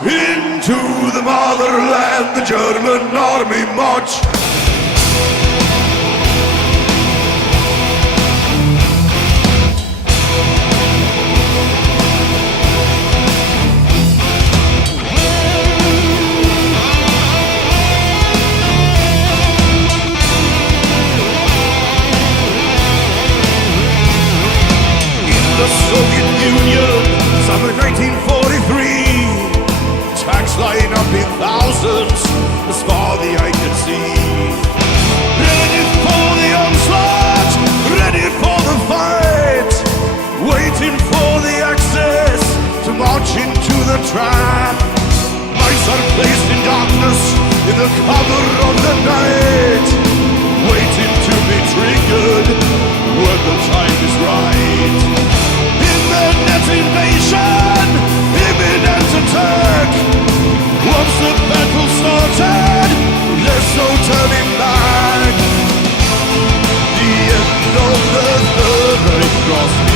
Into the motherland, the German army march. The Soviet Union, summer 1943. Tanks line up in thousands, as far the eye can see. Ready for the onslaught, ready for the fight. Waiting for the access to march into the trap. Minds are placed in darkness, in the cover of the night. Waiting to be triggered, when the time is right. Imminent invasion, imminent attack. Once the battle started, there's no turning back. The end of the Third Reich Cross.